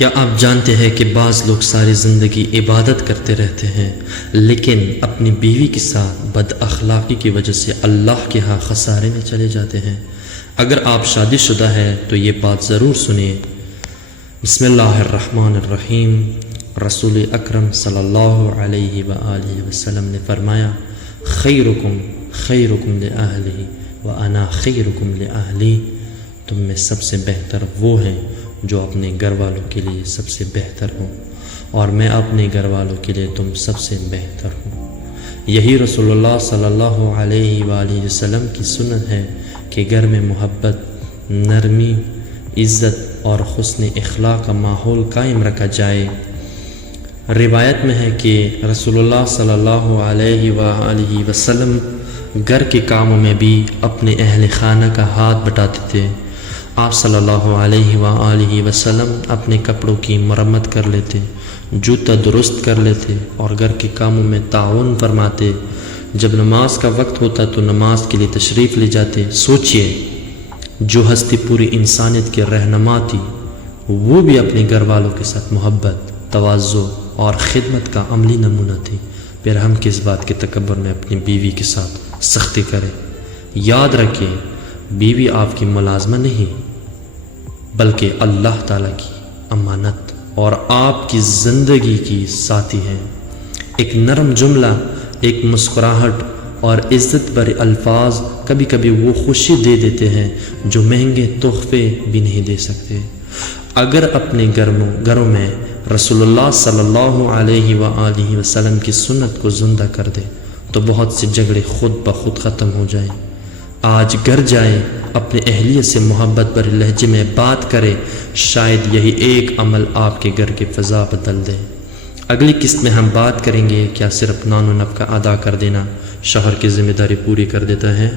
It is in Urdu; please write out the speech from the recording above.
کیا آپ جانتے ہیں کہ بعض لوگ ساری زندگی عبادت کرتے رہتے ہیں لیکن اپنی بیوی کے ساتھ بد اخلاقی کی وجہ سے اللہ کے ہاں خسارے میں چلے جاتے ہیں؟ اگر آپ شادی شدہ ہیں تو یہ بات ضرور سنیں۔ بسم اللہ الرحمن الرحیم۔ رسول اکرم صلی اللہ علیہ وآلہ وسلم نے فرمایا، خیرکم خیرکم لأہلہ وانا خیرکم لأہلی۔ تم میں سب سے بہتر وہ ہیں جو اپنے گھر والوں کے لیے سب سے بہتر ہوں، اور میں اپنے گھر والوں کے لیے تم سب سے بہتر ہوں۔ یہی رسول اللہ صلی اللہ علیہ وآلہ وسلم کی سنت ہے کہ گھر میں محبت، نرمی، عزت اور حسن اخلاق کا ماحول قائم رکھا جائے۔ روایت میں ہے کہ رسول اللہ صلی اللہ علیہ وآلہ وسلم گھر کے کاموں میں بھی اپنے اہل خانہ کا ہاتھ بٹاتے تھے۔ آپ صلی اللہ علیہ وآلہ وسلم اپنے کپڑوں کی مرمت کر لیتے، جوتا درست کر لیتے اور گھر کے کاموں میں تعاون فرماتے۔ جب نماز کا وقت ہوتا تو نماز کے لیے تشریف لے جاتے۔ سوچئے، جو ہستی پوری انسانیت کے رہنما تھی، وہ بھی اپنے گھر والوں کے ساتھ محبت، تواضع اور خدمت کا عملی نمونہ تھی۔ پھر ہم کس بات کے تکبر میں اپنی بیوی کے ساتھ سختی کریں؟ یاد رکھیں، بیوی آپ کی ملازمہ نہیں بلکہ اللہ تعالیٰ کی امانت اور آپ کی زندگی کی ساتھی ہے۔ ایک نرم جملہ، ایک مسکراہٹ اور عزت بھرے الفاظ کبھی کبھی وہ خوشی دے دیتے ہیں جو مہنگے تحفے بھی نہیں دے سکتے۔ اگر اپنے گھروں میں رسول اللہ صلی اللہ علیہ وآلہ وسلم کی سنت کو زندہ کر دے تو بہت سے جھگڑے خود بخود ختم ہو جائیں۔ آج گھر جائیں، اپنے اہلیہ سے محبت بھرے لہجے میں بات کرے، شاید یہی ایک عمل آپ کے گھر کی فضا بدل دے۔ اگلی قسط میں ہم بات کریں گے، کیا صرف نان و نفقہ ادا کر دینا شوہر کی ذمہ داری پوری کر دیتا ہے؟